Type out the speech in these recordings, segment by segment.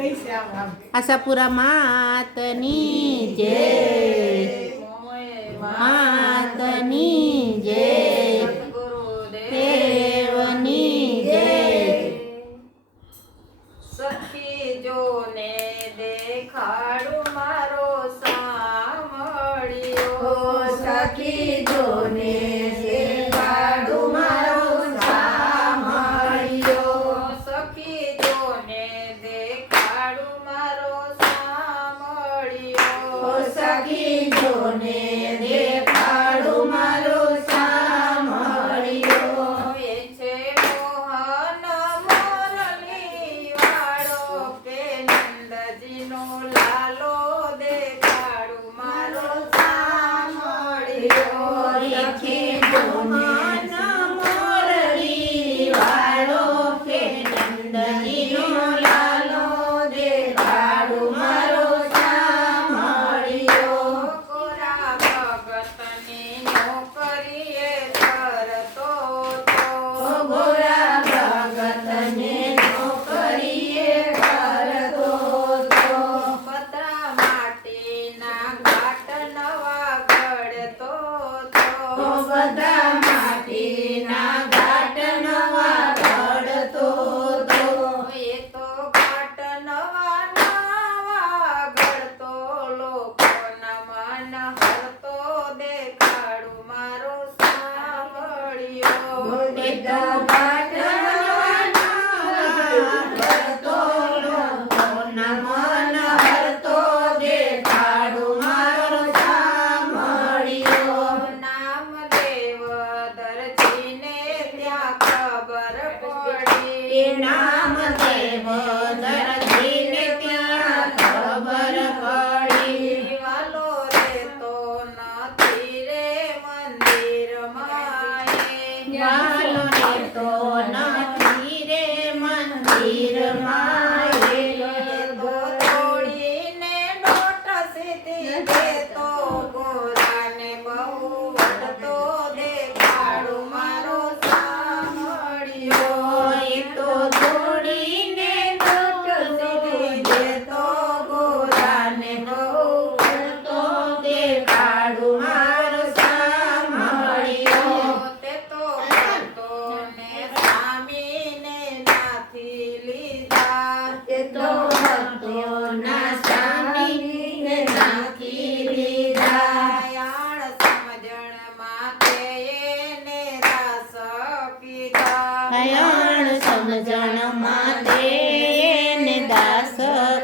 આશાપુરા માતની જય, માતની જય, દેવની જય. સખી જોને દેખાડું મારો સામળિયો, સખી જોને દેખાડું મારો સામળિયો, સખી જોને દેખાડું મારો સામળિયો, સખી જોને દેખાડું મારો સામળિયો. એ છે મોહન મોરલી વાળો કે નંદજીનો લાલો દેખાડું મારો સામળિયો. સખી જોને મોરલી વાળો કે નંદજીનો લાલો દેખાડું મારો સામળિયો. કોરા ભગતની નોકરીએ કરતો તો, ગોરા ભગતને નોકરીએ કરતો તો, પતરા માટીના ઘાટ નવા ઘડતો તો, બધા માટીના ઘાટ નવા ઘડતો તો. એ તો ઘાટ નવા નવા ઘડતો, લોકોના મન હરતો દેખાડું મારો સામળિયો. એ તો ઘાટ નવા ઘડતો, લોકોના મન હરતો દેખાડું મારો સામળિયો. નામદેવ દરજીને ત્યાં ખબર પડી, એ નામદેવ દરજીને ત્યાં ખબર પડી. વાલો રહેતો નથી રે મંદિરમાં એ. વાલો રહેતો નથી રે મંદિરમાં એ. તો તોડીને દોટ સીધી દેતો, ગોરાને બહુ વઢતો દેખાડું મારો સામળિયો. એ તો દોડીને દોટ સીધી દેતો, ગોરાને બહુ વઢતો દેખાડું મારો સામળિયો. તે તો ભક્તોને સ્વામીને નાથી લીધા, એ તો ભક્તોના સ્વામીને નાખી લીધા. યાણ સમજણ માટે એને દાસ કીધા. હયણ સમજણ માટે એને દાસ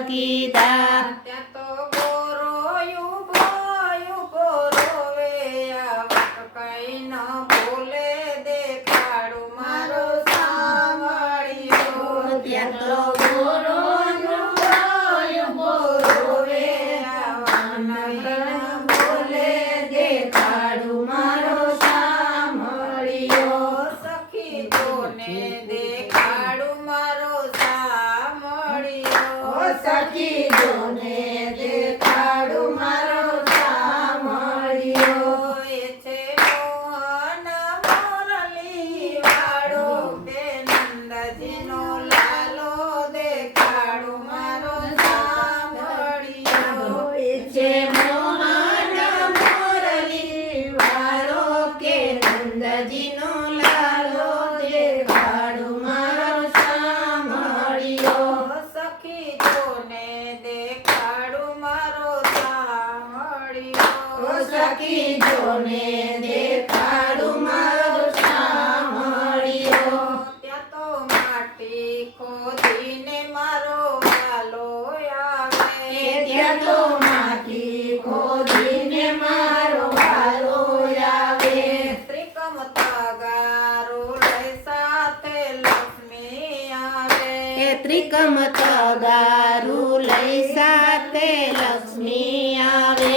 કીધા. ત્યાં તો ગોરો યુભો યુભો રોવે, આવક કઈ ન બોલે દેખાડું મારો સામળિયો. ત્યાં તો ગોરો યુભો રોવે, આવક કઈ ન બોલે દેખાડું મારો સામળિયો. સખી જોને દેખાડું મારો સામળિયો. સખી જોને દેખાડું મારો સામળિયો. એ છે મોહન મોરલી વાળો કે નંદજીનો લાલો દેખાડું મારો સામળિયો. એ છે મોહન મોરલી વાળો કે નંદજીનો લાલો દેખાડું મારો સામળિયો. સખી જોને દેખાડું મારો સામળિયો. સખી જોને દેખાડું મારો સામળિયો. ત્યાં તો માટી ખોદીને મારો વાલો આવે, ત્યાં તો માટી ખોદીને મારો વાલો આવે. ત્રિકમ તગારો લઈ સાથે લક્ષ્મી આવે, એ ત્રિકમ તગારું લઈ સાથે લક્ષ્મી આવે.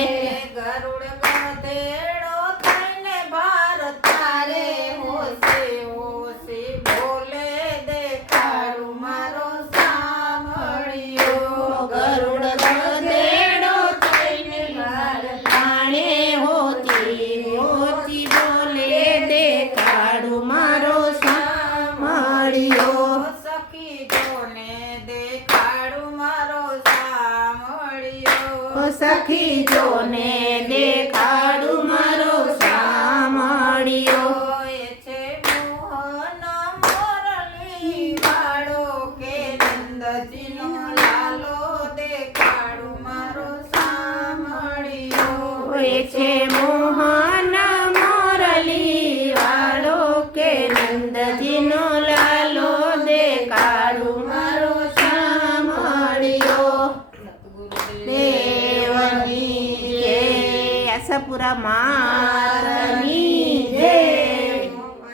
ગરુડ ગધેડો થઈને ભાર તારે, હોશે હોશે બોલે દેખાડું મારો સામળિયો. ગરુડ ગધેડો થઈને ભાર તાણે હોતી હોતી બોલે દેખાડું મારો સામળિયો. સખી જોને દેખાડું મારો સખી જોને દેખાડું મારો સામળિયો. એ છે મોહન મોરલી વાળો કે નંદજીનો લાલો દેખાડું મારો સામળિયો. એ છે મોહન મોરલી વાળો કે નંદજીનો લાલો દેખાડું મારો સામળિયો. દેવની જય આશાપુરા માં